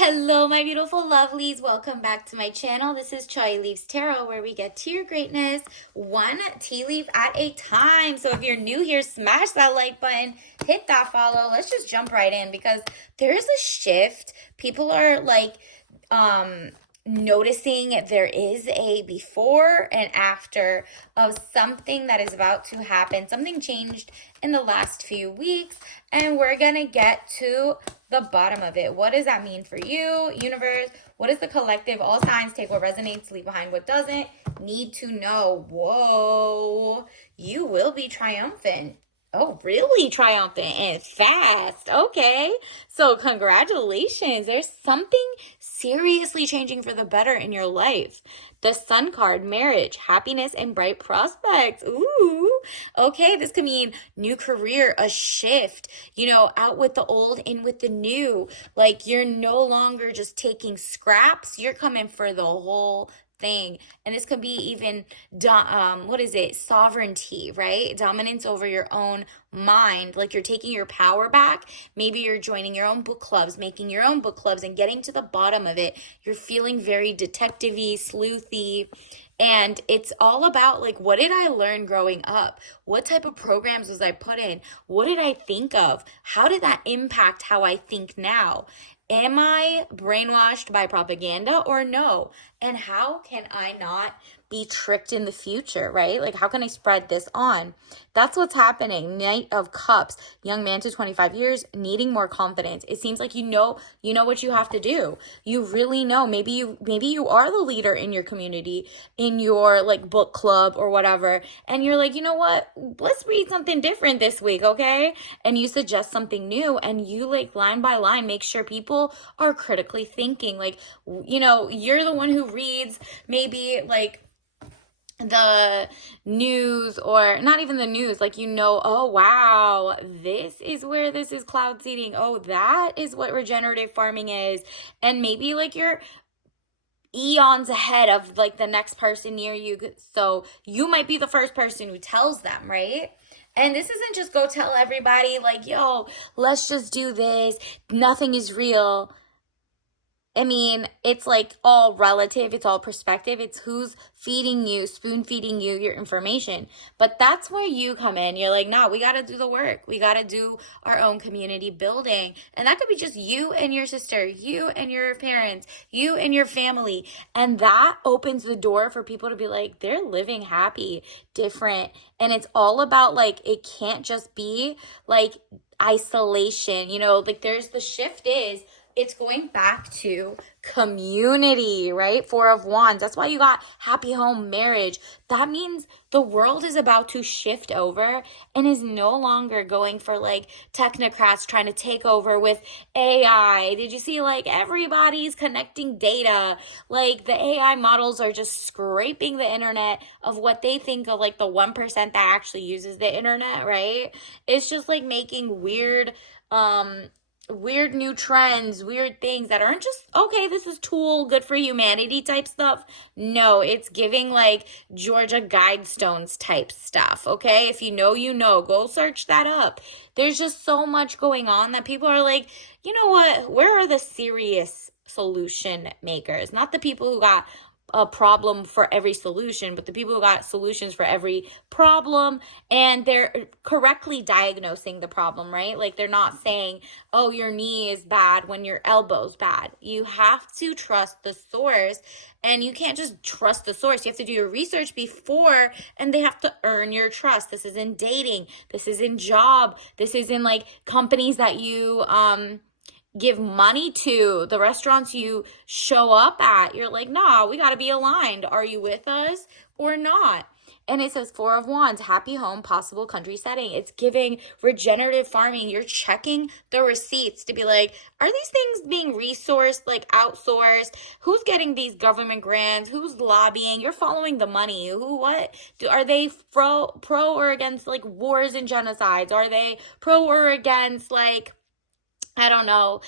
Hello, my beautiful lovelies. Welcome back to my channel. This is Choi Leaves Tarot, where we get to your greatness one tea leaf at a time. So if you're new here, smash that like button, hit that follow. Let's just jump right in because there is a shift. People are noticing there is a before and after of something that is about to happen. Something changed in the last few weeks, and we're gonna get to the bottom of it. What does that mean for you, universe? What is the collective? All signs, take what resonates, leave behind what doesn't. Need to know. Whoa, you will be triumphant. Oh, really triumphant and fast. Okay. So, congratulations. There's something seriously changing for the better in your life. The Sun card, marriage, happiness, and bright prospects. Ooh. Okay. This could mean new career, a shift, out with the old, in with the new. Like you're no longer just taking scraps, you're coming for the whole thing. And this could be even sovereignty, right? Dominance over your own mind, like you're taking your power back. Maybe you're joining your own book clubs, making your own book clubs, and getting to the bottom of it. You're feeling very detective-y, sleuthy, and it's all about like, what did I learn growing up? What type of programs was I put in? What did I think of? How did that impact how I think now? Am I brainwashed by propaganda or no? And how can I not be tricked in the future, right? Like, how can I spread this on? That's what's happening. Knight of Cups, young man to 25 years, needing more confidence. It seems like you know what you have to do. You really know. Maybe you are the leader in your community, in your like book club or whatever, and you're like, you know what? Let's read something different this week, okay? And you suggest something new, and you like line by line make sure people are critically thinking. Like, you're the one who reads maybe like the news, or not even the news, like, oh wow, this is where this is cloud seeding. Oh, that is what regenerative farming is. And maybe like you're eons ahead of like the next person near you, so you might be the first person who tells them, right? And this isn't just go tell everybody like, yo, let's just do this, nothing is real. I mean, it's like all relative, it's all perspective, it's who's feeding you, spoon feeding you your information. But that's where you come in. You're like, no, we got to do the work. We got to do our own community building. And that could be just you and your sister, you and your parents, you and your family. And that opens the door for people to be like, they're living happy, different. And it's all about like, it can't just be like isolation, like there's the shift is, it's going back to community, right? Four of Wands. That's why you got happy home, marriage. That means the world is about to shift over and is no longer going for like technocrats trying to take over with AI. Did you see like everybody's connecting data? Like the AI models are just scraping the internet of what they think of like the 1% that actually uses the internet, right? It's just like making weird new trends, weird things that aren't just, okay, this is tool, good for humanity type stuff. No, it's giving like Georgia Guidestones type stuff, okay? If you know, go search that up. There's just so much going on that people are like, you know what? Where are the serious solution makers? Not the people who got a problem for every solution, but the people who got solutions for every problem, and they're correctly diagnosing the problem, right? Like they're not saying, oh, your knee is bad when your elbow's bad. You have to trust the source, and you can't just trust the source. You have to do your research before, and they have to earn your trust. This is in dating. This is in job. This is in like companies that you, give money to, the restaurants you show up at. You're like, nah, we got to be aligned. Are you with us or not? And it says Four of Wands, happy home, possible country setting. It's giving regenerative farming. You're checking the receipts to be like, are these things being resourced, like outsourced? Who's getting these government grants? Who's lobbying? You're following the money. Are they pro or against like wars and genocides? Are they pro or against like I don't know,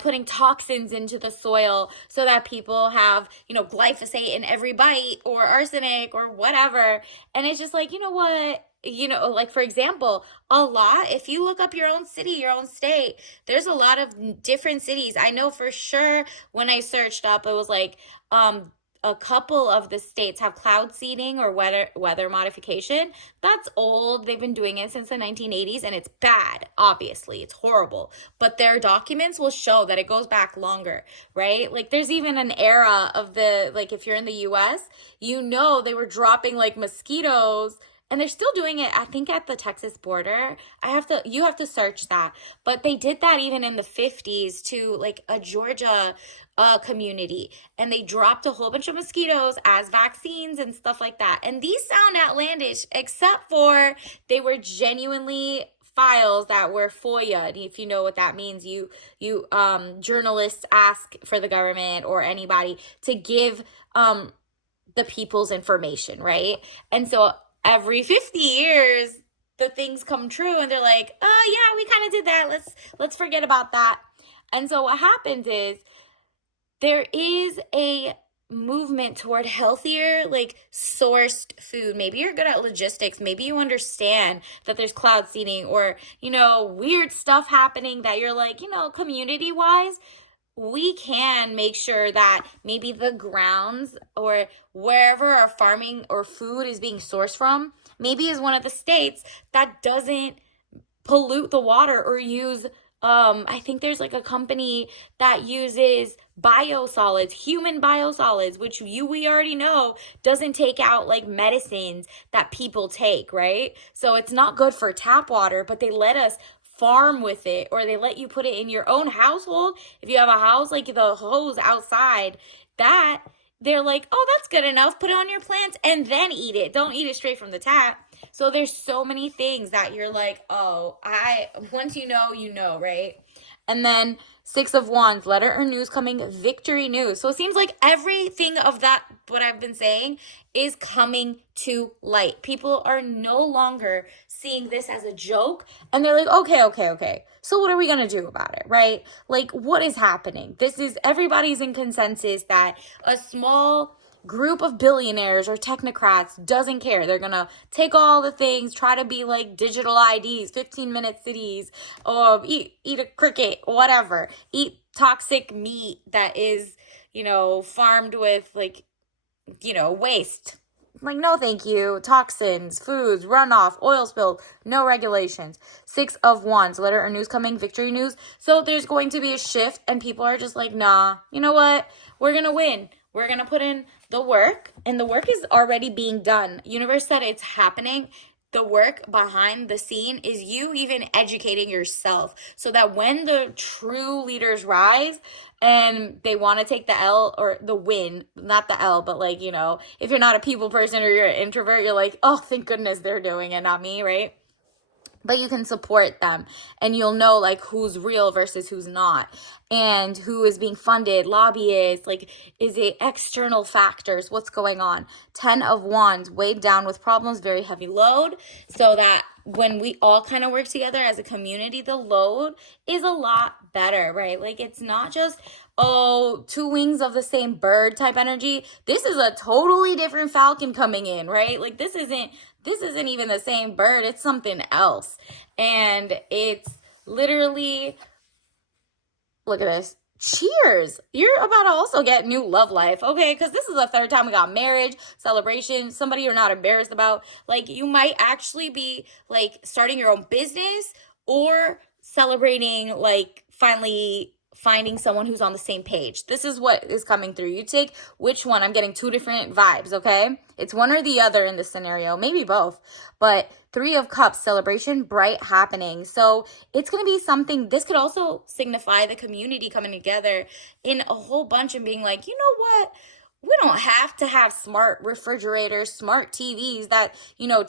putting toxins into the soil so that people have, glyphosate in every bite or arsenic or whatever. And it's just like, you know what? Like for example, if you look up your own city, your own state, there's a lot of different cities. I know for sure when I searched up, it was like, a couple of the states have cloud seeding or weather modification. That's old. They've been doing it since the 1980s and it's bad. Obviously, it's horrible. But their documents will show that it goes back longer, right? Like there's even an era of if you're in the US, they were dropping like mosquitoes, and they're still doing it, I think, at the Texas border. You have to search that. But they did that even in the 50s to like a Georgia community. And they dropped a whole bunch of mosquitoes as vaccines and stuff like that. And these sound outlandish, except for they were genuinely files that were FOIA. If you know what that means, journalists ask for the government or anybody to give the people's information, right? And so every 50 years the things come true and they're like, oh yeah, we kind of did that, let's forget about that. And so what happens is there is a movement toward healthier, like sourced food. Maybe you're good at logistics, maybe you understand that there's cloud seeding or weird stuff happening that you're like, community wise, we can make sure that maybe the grounds or wherever our farming or food is being sourced from maybe is one of the states that doesn't pollute the water or use I think there's like a company that uses biosolids, human biosolids, which we already know doesn't take out like medicines that people take, right? So it's not good for tap water, but they let us farm with it, or they let you put it in your own household. If you have a house, like the hose outside, that they're like, oh, that's good enough. Put it on your plants and then eat it. Don't eat it straight from the tap. So there's so many things that you're like, oh, once you know, right? And then 6 of Wands, letter or news coming, victory news. So it seems like everything of that, what I've been saying, is coming to light. People are no longer seeing this as a joke, and they're like, okay. So what are we going to do about it, right? Like, what is happening? Everybody's in consensus that a small group of billionaires or technocrats doesn't care. They're gonna take all the things, try to be like digital IDs, 15-minute cities, or eat a cricket, whatever, eat toxic meat that is farmed with waste. Like, no thank you. Toxins, foods, runoff, oil spill, no regulations. 6 of Wands, letter or news coming, victory news. So there's going to be a shift and people are just like, nah, you know what, we're gonna win. We're going to put in the work, and the work is already being done. Universe said it's happening. The work behind the scene is you even educating yourself so that when the true leaders rise and they want to take the L or the win, not the L, but if you're not a people person or you're an introvert, you're like, oh, thank goodness they're doing it, not me, right? But you can support them and you'll know like who's real versus who's not, and who is being funded, lobbyists, like is it external factors, what's going on. 10 of Wands, weighed down with problems, very heavy load, so that when we all kind of work together as a community, the load is a lot better, right? Like it's not just, oh, 2 wings of the same bird type energy. This is a totally different falcon coming in, right? Like this isn't even the same bird. It's something else. And it's literally, look at this. Cheers. You're about to also get new love life, okay? Because this is the 3rd time we got marriage, celebration, somebody you're not embarrassed about. Like you might actually be like starting your own business or celebrating like finally finding someone who's on the same page. This is what is coming through. You take which one. I'm getting 2 different vibes, okay? It's one or the other in this scenario, maybe both. But 3 of Cups, celebration, bright happening. So it's going to be something. This could also signify the community coming together in a whole bunch and being like, you know what? We don't have to have smart refrigerators, smart TVs that,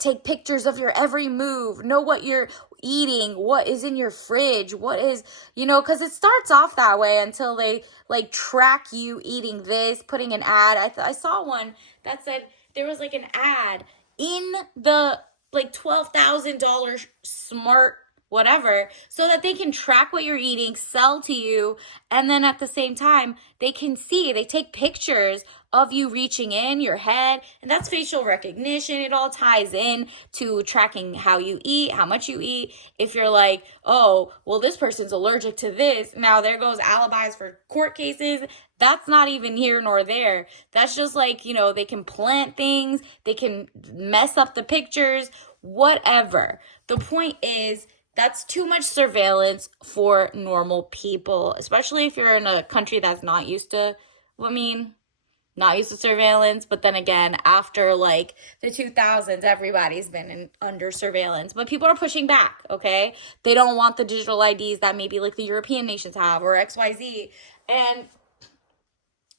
take pictures of your every move, know what you're eating, what is in your fridge, what is, because it starts off that way until they like track you eating this, putting an ad. I saw one that said there was like an ad in the like $12,000 smart whatever, so that they can track what you're eating, sell to you, and then at the same time, they take pictures of you reaching in your head, and that's facial recognition. It all ties in to tracking how you eat, how much you eat. If you're like, oh, well, this person's allergic to this, now there goes alibis for court cases. That's not even here nor there. That's just like, they can plant things, they can mess up the pictures, whatever. The point is, that's too much surveillance for normal people, especially if you're in a country that's not used to surveillance. But then again, after like the 2000s, everybody's been under surveillance. But people are pushing back, okay? They don't want the digital IDs that maybe like the European nations have or XYZ. And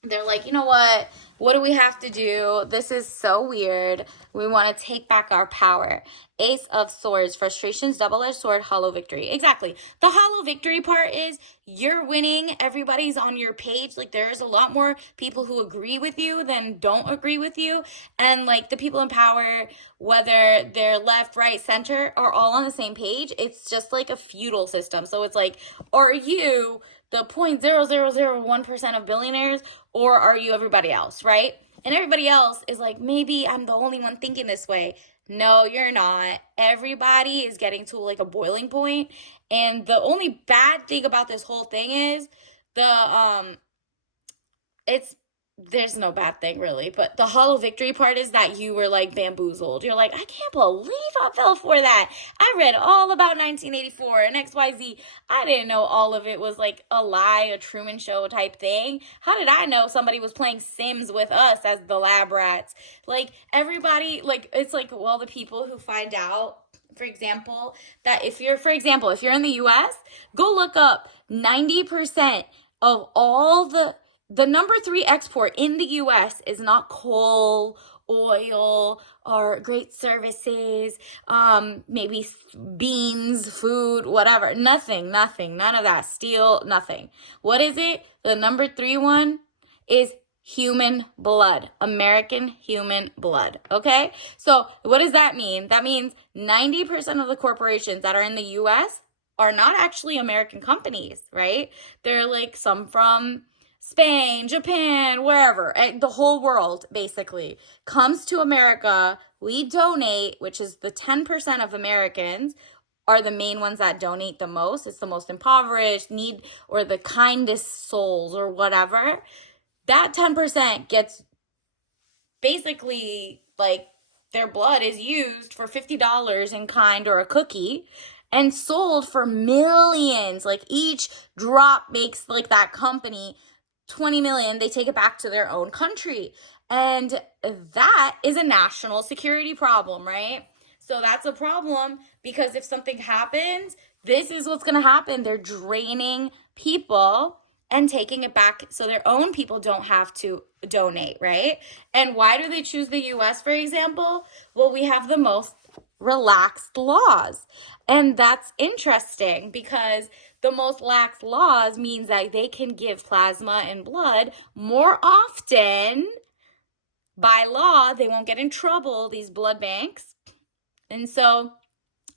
they're like, you know what? What do we have to do? This is so weird. We want to take back our power. Ace of Swords, frustrations, double-edged sword, hollow victory. Exactly. The hollow victory part is you're winning. Everybody's on your page. Like, there's a lot more people who agree with you than don't agree with you. And like the people in power, whether they're left, right, center, are all on the same page. It's just like a feudal system. So it's like, are you the 0.0001% of billionaires, or are you everybody else, right? And everybody else is like, maybe I'm the only one thinking this way. No, you're not. Everybody is getting to like a boiling point. And the only bad thing about this whole thing is there's no bad thing really, but the hollow victory part is that you were like bamboozled. You're like, I can't believe I fell for that. I read all about 1984 and XYZ. I didn't know all of it was like a lie, a Truman Show type thing. How did I know somebody was playing Sims with us as the lab rats? Like everybody, like it's like, well, the people who find out, for example, that if you're in the US, go look up 90% of all the number 3 export in the U.S. is not coal, oil, or great services, maybe beans, food, whatever. Nothing, none of that. Steel, nothing. What is it? The number 3 one is human blood, American human blood, okay? So what does that mean? That means 90% of the corporations that are in the U.S. are not actually American companies, right? They're like some from Spain, Japan, wherever, the whole world basically comes to America. We donate, which is the 10% of Americans are the main ones that donate the most. It's the most impoverished, need, or the kindest souls or whatever. That 10% gets basically like their blood is used for $50 in kind or a cookie and sold for millions. Like each drop makes like that company 20 million, they take it back to their own country. And that is a national security problem, right? So that's a problem because if something happens, this is what's going to happen. They're draining people and taking it back so their own people don't have to donate, right? And why do they choose the US, for example? Well, we have the most relaxed laws. And that's interesting because the most lax laws means that they can give plasma and blood more often. By law, they won't get in trouble, these blood banks. And so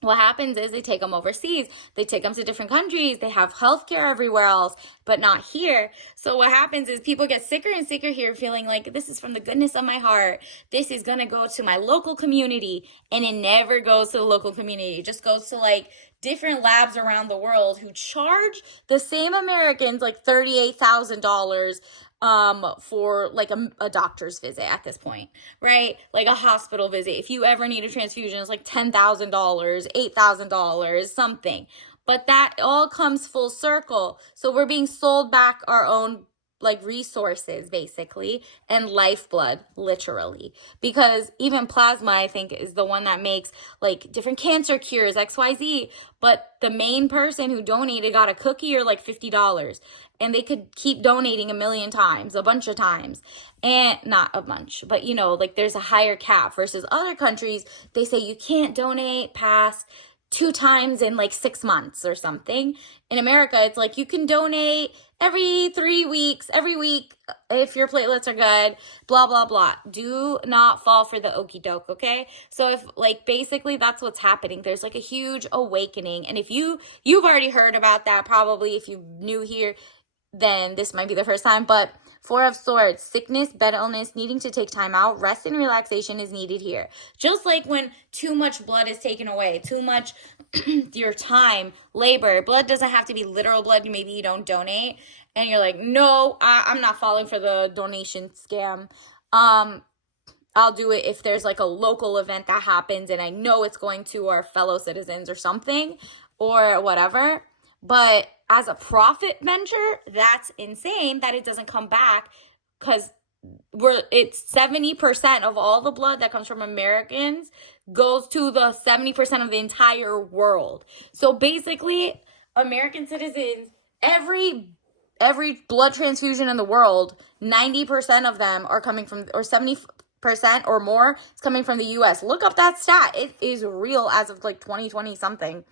what happens is they take them overseas. They take them to different countries. They have healthcare everywhere else, but not here. So what happens is people get sicker and sicker here, feeling like this is from the goodness of my heart. This is going to go to my local community. And it never goes to the local community. It just goes to like different labs around the world who charge the same Americans like $38,000 for like a doctor's visit at this point, right? Like a hospital visit. If you ever need a transfusion, it's like $10,000, $8,000, something. But that all comes full circle. So we're being sold back our own like resources basically and lifeblood literally, because even plasma I think is the one that makes like different cancer cures, XYZ, but the main person who donated got a cookie or like $50, and they could keep donating a million times, a bunch of times, and not a bunch, but you know, like there's a higher cap versus other countries. They say you can't donate past 2 times in like 6 months or something. In America, it's like you can donate every 3 weeks, every week, if your platelets are good, blah, blah, blah. Do not fall for the okey doke, okay? So if like basically that's what's happening. There's like a huge awakening. And if you've already heard about that, probably if you're new here, then this might be the first time. But Four of Swords, sickness, bed illness, needing to take time out, rest and relaxation is needed here. Just like when too much blood is taken away, too much your time, labor. Blood doesn't have to be literal blood. Maybe you don't donate and you're like, no, I'm not falling for the donation scam. I'll do it if there's like a local event that happens and I know it's going to our fellow citizens or something or whatever. But as a profit venture, that's insane that it doesn't come back, because it's 70% of all the blood that comes from Americans goes to the 70% of the entire world. So basically, American citizens, every blood transfusion in the world, 90% of them are coming from, or 70% or more is coming from the US. Look up that stat. It is real as of like 2020 something.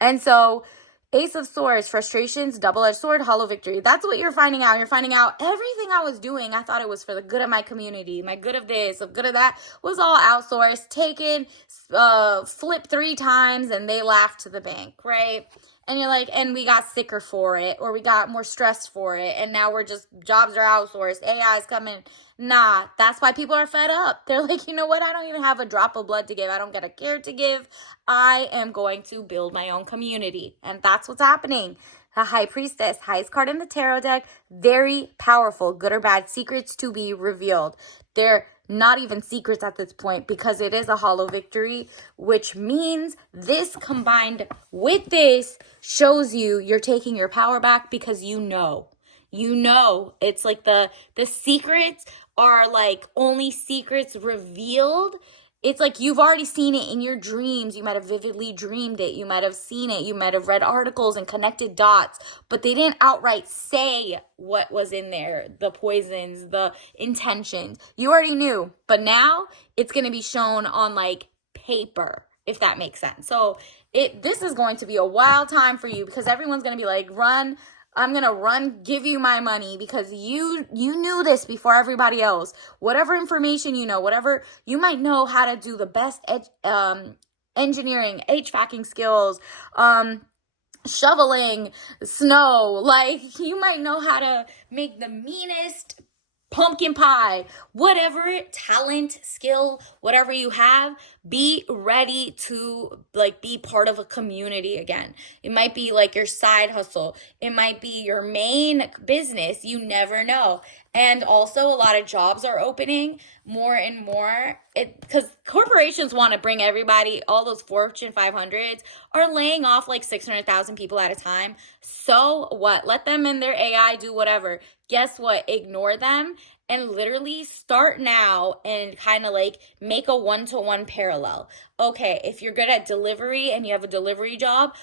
And so Ace of Swords, frustrations, double-edged sword, hollow victory. That's what you're finding out. You're finding out everything I was doing, I thought it was for the good of my community, my good of this, the good of that, was all outsourced, taken, flipped 3 times, and they laughed to the bank, right? And you're like, and we got sicker for it, or we got more stressed for it, and now we're just, jobs are outsourced, AI is coming. Nah, that's why people are fed up. They're like, you know what? I don't even have a drop of blood to give. I don't get a care to give. I am going to build my own community. And that's what's happening. The High Priestess, highest card in the tarot deck, very powerful, good or bad, secrets to be revealed. They're not even secrets at this point because it is a hollow victory, which means this combined with this shows you're taking your power back because you know. It's like the secrets are like only secrets revealed. It's like you've already seen it in your dreams. You might have vividly dreamed it. You might have seen it. You might have read articles and connected dots, but they didn't outright say what was in there, the poisons, the intentions. You already knew, but now it's going to be shown on like paper, if that makes sense. So this is going to be a wild time for you because everyone's going to be like, run. I'm going to give you my money because you knew this before everybody else. Whatever information you know, whatever, you might know how to do the best engineering, HVACing skills, shoveling snow. Like, you might know how to make the meanest pumpkin pie, whatever talent, skill, whatever you have, be ready to like be part of a community again. It might be like your side hustle. It might be your main business. You never know. And also a lot of jobs are opening more and more because corporations want to bring everybody, all those Fortune 500s are laying off like 600,000 people at a time. So what? Let them and their AI do whatever. Guess what? Ignore them and literally start now and kind of like make a one-to-one parallel. Okay, if you're good at delivery and you have a delivery job,